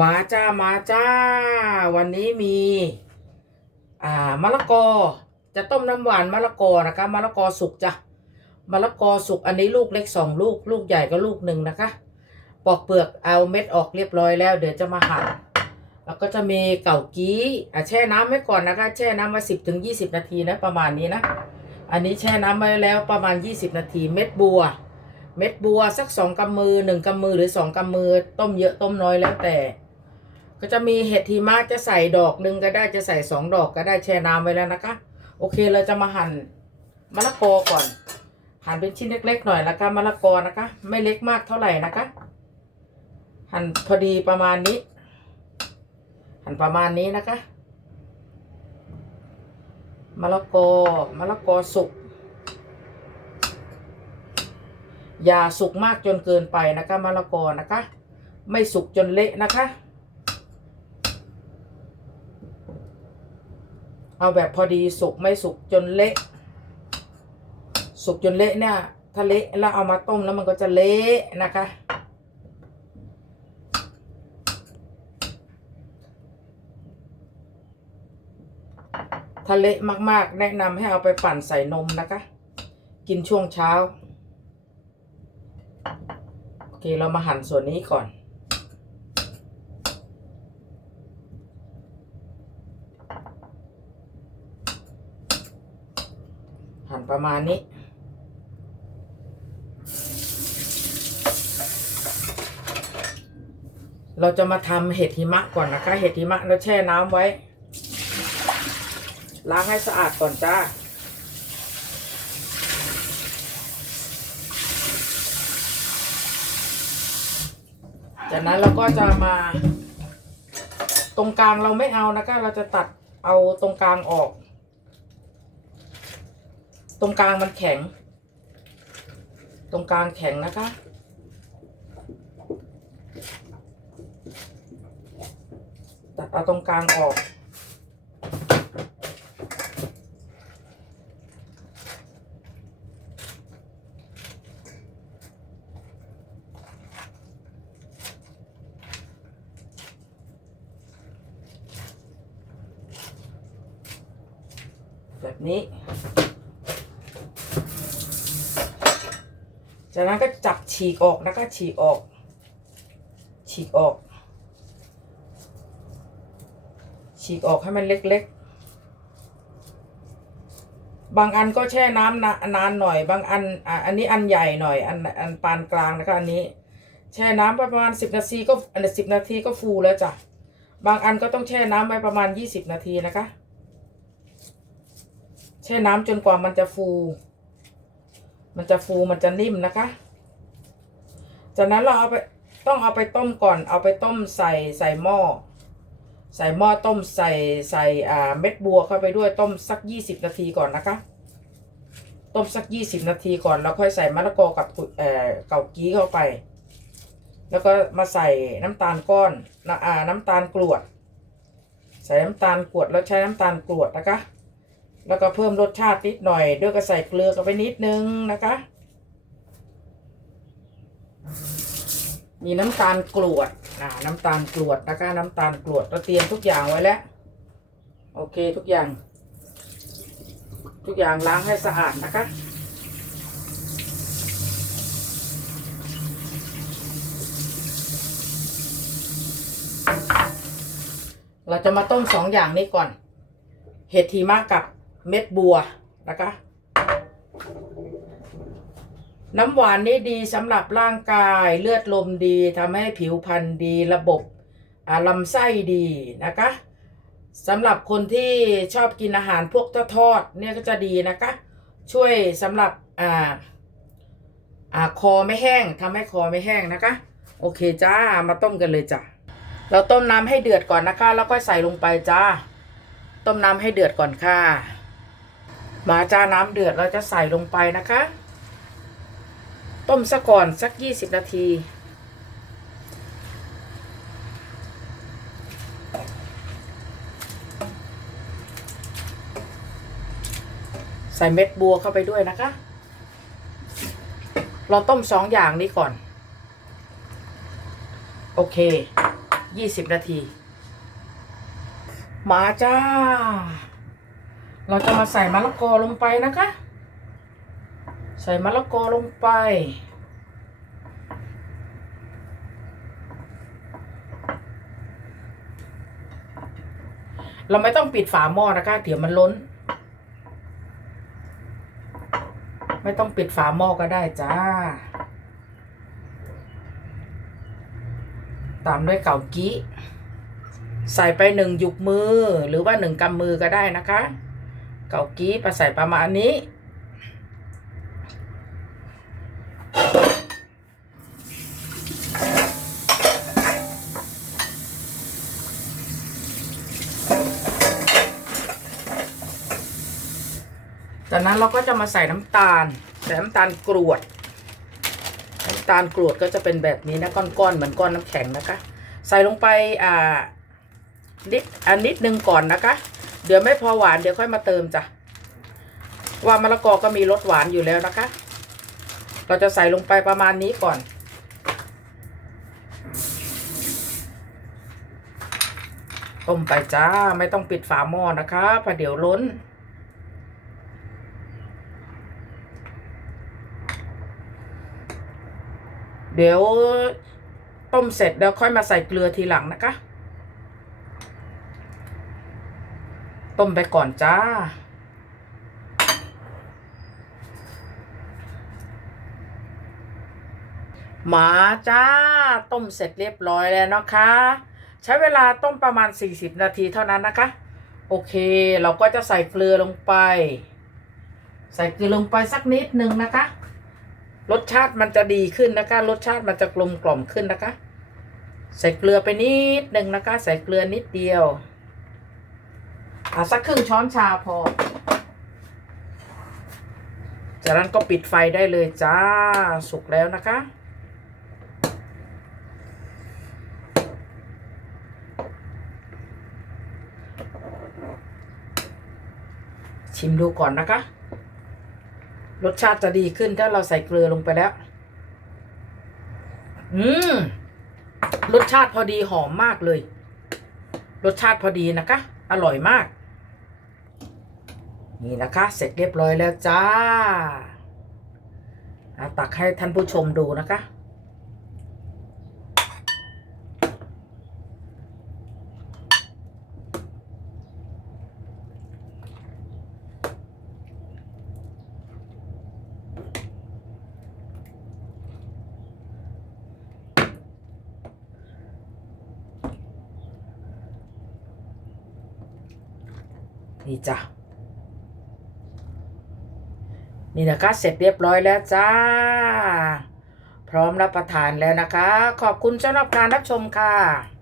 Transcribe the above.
มาจ้ามาจ้า วันนี้มีอ่ามะละกอจะต้มน้ำหวานมะละกอนะคะมะละกอสุกจ้ะมะละกอสุกอันนี้ลูกเล็กสองลูก ลูกใหญ่ก็ลูกหนึ่งนะคะ ปอกเปลือกเอาเม็ดออกเรียบร้อยแล้ว เดี๋ยวจะมาหั่นแล้วก็จะมีเก่ากี้อะแช่น้ำไว้ก่อนนะคะ แช่น้ำไว้สิบถึงยี่สิบนาทีนะประมาณนี้นะ อันนี้แช่น้ำไว้แล้วประมาณยี่สิบนาทีเม็ดบัว เม็ดบัวสักสองกำมือหนึ่งกำมือหรือสองกำมือ ต้มเยอะต้มน้อยแล้วแต่ ก็จะมีเห็ดทีมาจะใส่ดอกหนึ่งก็ได้จะใส่สองดอกก็ได้แช่น้ำไว้แล้วนะคะ โอเคเราจะมาหั่นมะละกอก่อน หั่นเป็นชิ้นเล็ก ๆ หน่อยนะคะมะละกอนะคะ ไม่เล็กมากเท่าไหร่นะคะ หั่นพอดีประมาณนี้ หั่นประมาณนี้นะคะมะละกอมะละกอสุกอย่าสุกมากจนเกินไปนะคะมะละกอนะคะ ไม่สุกจนเละนะคะ เอาแบบพอดีสุกไม่สุกจนเละ สุกจนเละเนี่ยถ้าเละแล้วเอามาต้มแล้วมันก็จะเละนะคะ ถ้าเละมากๆ แนะนำให้เอาไปปั่นใส่นมนะคะ กินช่วงเช้า โอเคเรามาหั่นส่วนนี้ก่อน หั่นประมาณนี้ เราจะมาทำเห็ดหิมะก่อนนะคะ เห็ดหิมะเราแช่น้ำไว้ ล้างให้สะอาดก่อนจ้าจากนั้นเราก็จะมา ตรงกลางเราไม่เอานะคะ เราจะตัดเอาตรงกลางออก ตรงกลางมันแข็ง ตรงกลางแข็งนะคะ ตัดเอาตรงกลางออก แบบนี้ จากนั้นก็จับฉีกออกนะคะฉีกออก ฉีกออก ฉีกออกให้มันเล็กๆ บางอันก็แช่น้ำนานานหน่อย บางอันอะอันนี้อันใหญ่หน่อยอันอันปานกลางนะคะอันนี้ แช่น้ำไปประมาณสิบนาทีก็อันสิบนาทีก็ฟูแล้วจ้ะบางอันก็ต้องแช่น้ำไว้ประมาณยี่สิบนาทีนะคะ แช่น้ำจนกว่ามันจะฟู มันจะฟูมันจะนิ่มนะคะ จากนั้นเราเอาไปต้องเอาไปต้มก่อน เอาไปต้มใส่ใส่หม้อ ใส่หม้อต้มใส่ใส่อ่าเม็ดบัวเข้าไปด้วยต้มสักยี่สิบนาทีก่อนนะคะ ต้มสักยี่สิบนาทีก่อนแล้วค่อยใส่มะละกอกับเอ่อเกากี้เข้าไป แล้วก็มาใส่น้ำตาลก้อนนะอ่าน้ำตาลกรวด ใส่น้ำตาลกรวดแล้วใช้น้ำตาลกรวดนะคะ แล้วก็เพิ่มรสชาตินิดหน่อยด้วยก็ใส่เกลือเข้าไปนิดนึงนะคะ มีน้ำตาลกรวดอ่าน้ำตาลกรวดนะคะน้ำตาลกรวดเราเตรียมทุกอย่างไว้แล้วโอเคทุกอย่าง ทุกอย่างล้างให้สะอาดนะคะเราจะมาต้มสองอย่างนี้ก่อน เห็ดทีมะกับ เม็ดบัวนะคะ น้ำหวานนี่ดีสำหรับร่างกายเลือดลมดีทำให้ผิวพรรณดีระบบลำไส้ดีนะคะสำหรับคนที่ชอบกินอาหารพวกทอดเนี่ยก็จะดีนะคะ ช่วยสำหรับอ่าอ่าคอไม่แห้งทำให้คอไม่แห้งนะคะ โอเคจ้ามาต้มกันเลยจ้ะเราต้มน้ำให้เดือดก่อนนะคะ แล้วก็ใส่ลงไปจ้า ต้มน้ำให้เดือดก่อนค่ะ มาจ้าน้ำเดือดเราจะใส่ลงไปนะคะ ต้มซะก่อนสักยี่สิบนาที ใส่เม็ดบัวเข้าไปด้วยนะคะ เราต้มสองอย่างนี้ก่อน โอเคยี่สิบนาที มาจ้า เราจะมาใส่มะละกอลงไปนะคะ ใส่มะละกอลงไป เราไม่ต้องปิดฝาหม้อนะคะ เดี๋ยวมันล้น ไม่ต้องปิดฝาหม้อก็ได้จ้า ตามด้วยเกากี้ใส่ไปหนึ่งหยุกมือหรือว่าหนึ่งกำมือก็ได้นะคะ เกากี้ไปใส่ประมาณนี้ จากนั้นเราก็จะมาใส่น้ำตาลใส่น้ำตาลกรวด น้ำตาลกรวดก็จะเป็นแบบนี้นะก้อนๆเหมือนก้อนน้ำแข็งนะคะ ใส่ลงไปอ่านิดอันนิดนึงก่อนนะคะ เดี๋ยวไม่พอหวานเดี๋ยวค่อยมาเติมจ้ะว่ามะละกอก็มีรสหวานอยู่แล้วนะคะ เราจะใส่ลงไปประมาณนี้ก่อน ต้มไปจ้า ไม่ต้องปิดฝาหม้อนะคะเพราะเดี๋ยวล้น เดี๋ยวต้มเสร็จแล้วค่อยมาใส่เกลือทีหลังนะคะ ต้มไปก่อนจ้า มาจ้า ต้มเสร็จเรียบร้อยแล้วนะคะ ใช้เวลาต้มประมาณ 40 นาทีเท่านั้นนะคะ โอเค เราก็จะใส่เกลือลงไป ใส่เกลือลงไปสักนิดหนึ่งนะคะ รสชาติมันจะดีขึ้นนะคะ รสชาติมันจะกลมกล่อมขึ้นนะคะ ใส่เกลือไปนิดหนึ่งนะคะ ใส่เกลือนิดเดียว เอาสักครึ่งช้อนชาพอ จากนั้นก็ปิดไฟได้เลยจ้า สุกแล้วนะคะ ชิมดูก่อนนะคะ รสชาติจะดีขึ้นถ้าเราใส่เกลือลงไปแล้ว อืม รสชาติพอดีหอมมากเลย รสชาติพอดีนะคะ อร่อยมาก นี่นะคะเสร็จเรียบร้อยแล้วจ้าตักให้ท่านผู้ชมดูนะคะ นี่จ้ะ นี่นะคะเสร็จเรียบร้อยแล้วจ้า พร้อมรับประทานแล้วนะคะ ขอบคุณสำหรับการรับชมค่ะ